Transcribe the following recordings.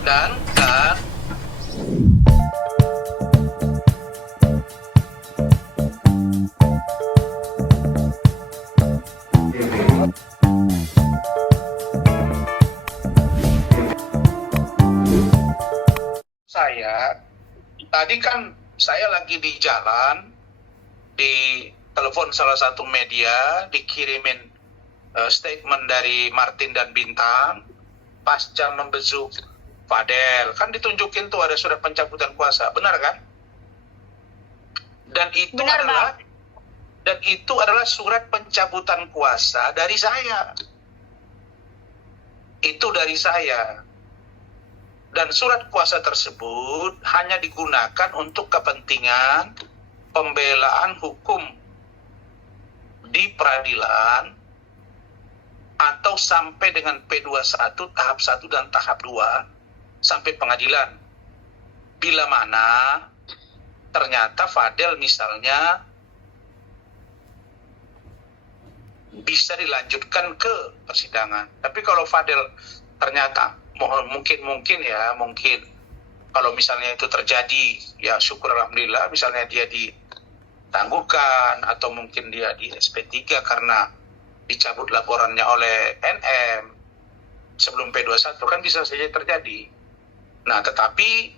Dan tadi kan saya lagi di jalan, di telepon salah satu media, dikirimin statement dari Martin dan Bintang pasca membesuk Fadel. Kan ditunjukin tuh ada surat pencabutan kuasa, benar kan? Dan itu adalah surat pencabutan kuasa dari saya. Itu dari saya. Dan surat kuasa tersebut hanya digunakan untuk kepentingan pembelaan hukum di peradilan atau sampai dengan P21 tahap 1 dan tahap 2 sampai pengadilan. Bila mana ternyata Fadel misalnya bisa dilanjutkan ke persidangan. Tapi kalau Fadel ternyata mungkin kalau misalnya itu terjadi, ya syukur alhamdulillah, misalnya dia ditangguhkan atau mungkin dia di SP3 karena dicabut laporannya oleh NM sebelum P21, kan bisa saja terjadi. Nah, tetapi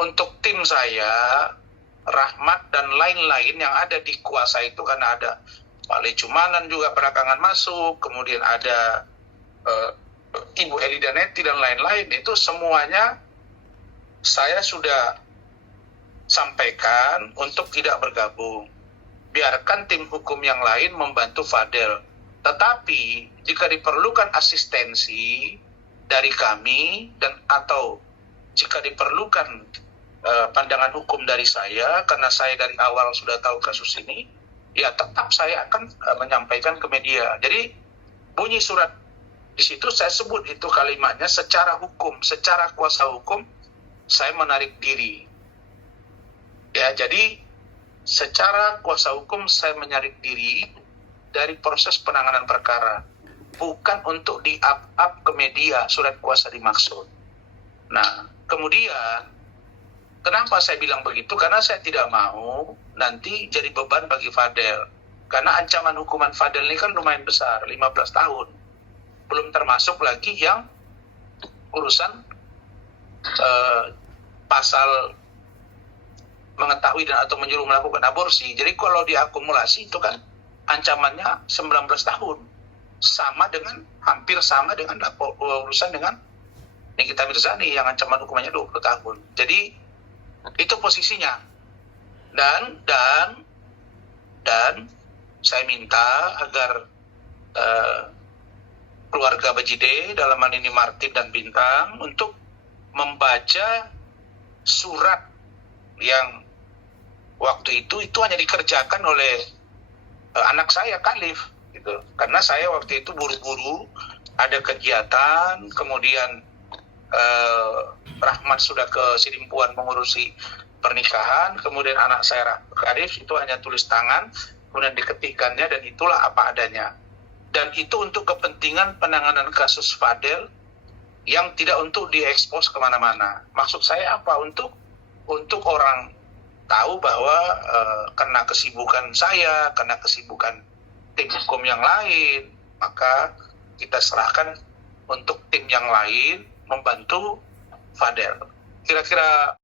untuk tim saya, Rahmat dan lain-lain yang ada di kuasa itu, karena ada Pak Lecumanan juga belakangan masuk, kemudian ada Ibu Eli Danetti dan lain-lain, itu semuanya saya sudah sampaikan untuk tidak bergabung. Biarkan tim hukum yang lain membantu Fadel. Tetapi jika diperlukan asistensi dari kami dan atau jika diperlukan pandangan hukum dari saya, karena saya dari awal sudah tahu kasus ini, ya tetap saya akan menyampaikan ke media. Jadi bunyi surat di situ saya sebut itu kalimatnya, secara hukum, secara kuasa hukum saya menarik diri. Ya, jadi secara kuasa hukum saya menarik diri dari proses penanganan perkara, bukan untuk di-up ke media surat kuasa dimaksud. Nah, kemudian kenapa saya bilang begitu? Karena saya tidak mau nanti jadi beban bagi Fadel. Karena ancaman hukuman Fadel ini kan lumayan besar, 15 tahun. Belum termasuk lagi yang urusan pasal mengetahui dan atau menyuruh melakukan aborsi. Jadi kalau diakumulasi itu kan ancamannya 19 tahun. Hampir sama dengan urusan dengan Nikita Mirzani yang ancaman hukumannya 20 tahun. Jadi itu posisinya. Dan saya minta agar keluarga Bajide, dalam hal ini Martin dan Bintang, untuk membaca surat yang waktu itu hanya dikerjakan oleh anak saya, Khalif, gitu. Karena saya waktu itu buru-buru ada kegiatan, kemudian Rahmat sudah ke Sidimpuan mengurusi pernikahan, kemudian anak saya Khalif itu hanya tulis tangan, kemudian diketikkannya, dan itulah apa adanya. Dan itu untuk kepentingan penanganan kasus Fadel yang tidak untuk diekspos kemana-mana. Maksud saya apa? Untuk orang tahu bahwa karena kesibukan saya, karena kesibukan tim hukum yang lain, maka kita serahkan untuk tim yang lain membantu Fadel. Kira-kira